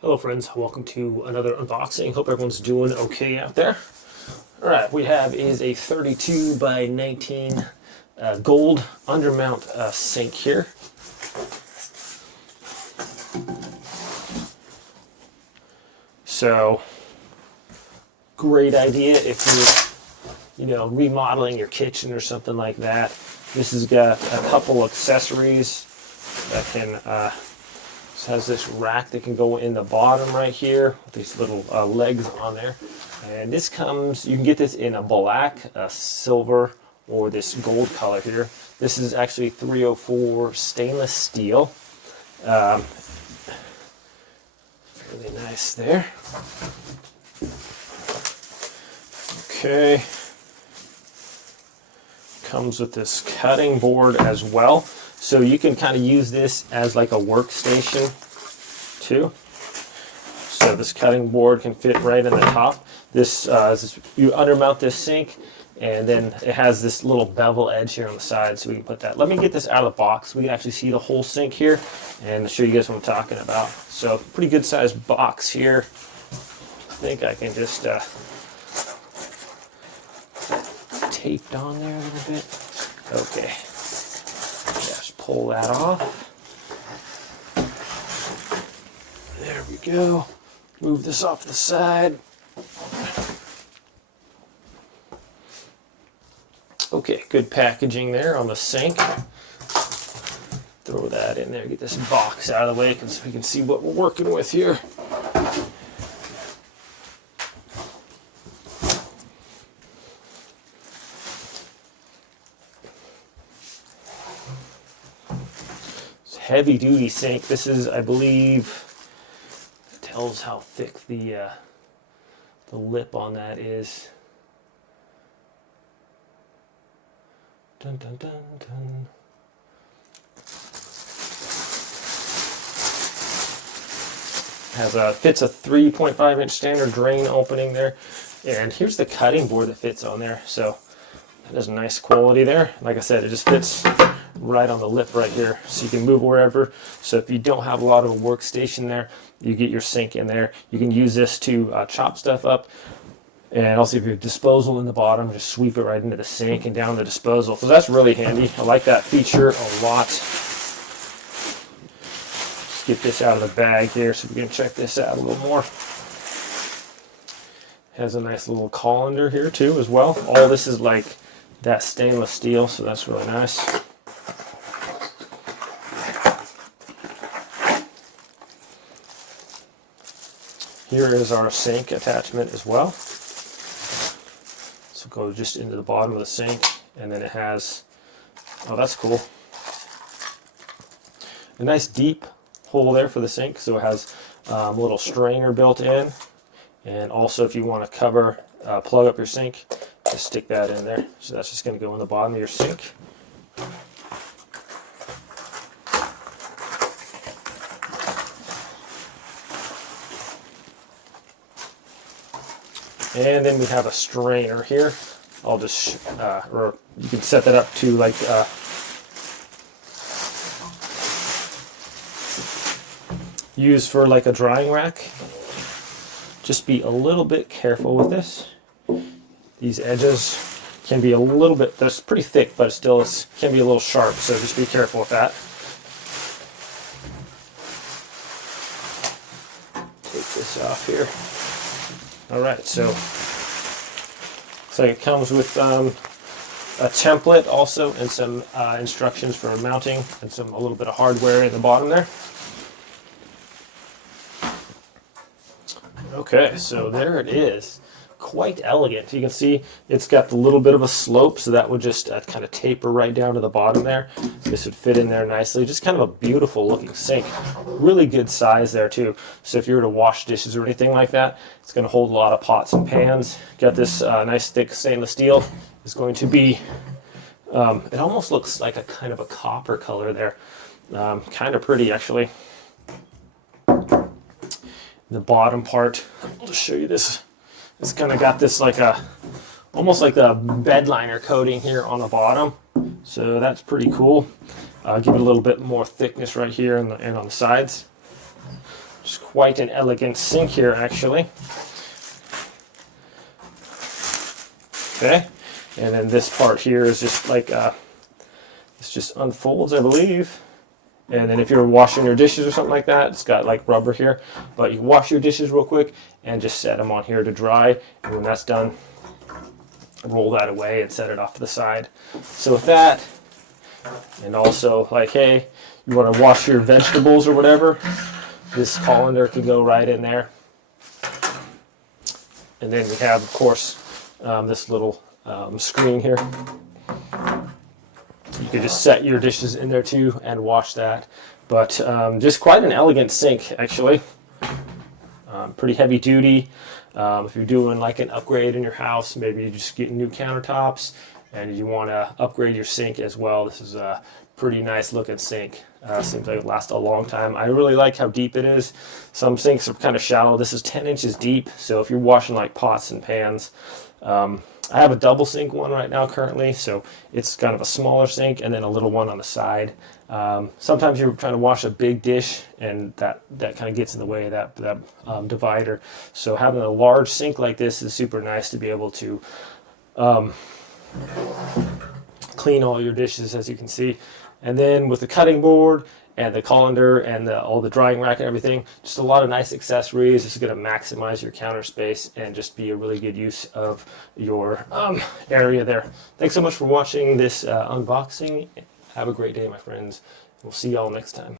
Hello friends, welcome to another unboxing. Hope everyone's doing okay out there. Alright, we have is a 32 by 19 gold undermount sink here. So, great idea if you're, remodeling your kitchen or something like that. This has got a couple accessories that can this has this rack that can go in the bottom right here with these little legs on there. And this comes, you can get this in a black, a silver, or this gold color here. This is actually 304 stainless steel. Really nice there. Okay. Comes with this cutting board as well. So you can kind of use this as like a workstation too. So this cutting board can fit right in the top. This you undermount this sink, and then it has this little bevel edge here on the side, so we can put that. Let me get this out of the box. We can actually see the whole sink here and show you guys what I'm talking about. So pretty good sized box here. I think I can just taped on there a little bit. Okay. Just pull that off. There we go. Move this off the side. Okay, good packaging there on the sink. Throw that in there, get this box out of the way so we can see what we're working with here. Heavy duty sink. This is, I believe, tells how thick the lip on that is. Dun, dun, dun, dun. Fits a 3.5 inch standard drain opening there, and here's the cutting board that fits on there. So that is a nice quality there. Like I said, it just fits right on the lip right here, so you can move wherever. So if you don't have a lot of a workstation there, you get your sink in there. You can use this to chop stuff up, and also if you have disposal in the bottom, just sweep it right into the sink and down the disposal. So that's really handy. I like that feature a lot. Let's get this out of the bag here so we can check this out a little more. Has a nice little colander here too as well. All this is like that stainless steel, so that's really nice. Here is our sink attachment as well. So go just into the bottom of the sink, and then it has, oh that's cool, a nice deep hole there for the sink. So it has a little strainer built in, and also if you want to cover, plug up your sink, just stick that in there. So that's just going to go in the bottom of your sink. And then we have a strainer here. I'll just, or you can set that up to like, use for like a drying rack. Just be a little bit careful with this. These edges can be a little bit, they're pretty thick, but it still can be a little sharp, so just be careful with that. Take this off here. Alright, so it comes with a template also, and some instructions for mounting, and a little bit of hardware in the bottom there. Okay, so there it is. Quite elegant. You can see it's got a little bit of a slope, so that would just kind of taper right down to the bottom there. This would fit in there nicely. Just kind of a beautiful looking sink. Really good size there too. So if you were to wash dishes or anything like that, it's going to hold a lot of pots and pans. Got this nice thick stainless steel. It's going to be, it almost looks like a kind of a copper color there. Kind of pretty actually. The bottom part, I'll just show you this. It's kind of got this like almost like a bed liner coating here on the bottom. So that's pretty cool. Give it a little bit more thickness right here and on the sides. It's quite an elegant sink here, actually. Okay, and then this part here is just like this just unfolds, I believe. And then if you're washing your dishes or something like that, it's got like rubber here. But you wash your dishes real quick and just set them on here to dry. And when that's done, roll that away and set it off to the side. So with that, and also like, hey, you want to wash your vegetables or whatever, this colander can go right in there. And then we have, of course, this little screen here. You could just set your dishes in there too and wash that. But just quite an elegant sink, actually. Pretty heavy duty. If you're doing like an upgrade in your house, maybe you just get new countertops and you want to upgrade your sink as well. This is a pretty nice looking sink. Seems like it lasts a long time. I really like how deep it is. Some sinks are kind of shallow. This is 10 inches deep, so if you're washing like pots and pans, I have a double sink one right now currently, so it's kind of a smaller sink and then a little one on the side. Sometimes you're trying to wash a big dish and that kind of gets in the way of that divider. So having a large sink like this is super nice to be able to clean all your dishes, as you can see. And then with the cutting board and the colander and all the drying rack and everything, just a lot of nice accessories. This is going to maximize your counter space and just be a really good use of your area there. Thanks so much for watching this unboxing. Have a great day, my friends. We'll see y'all next time.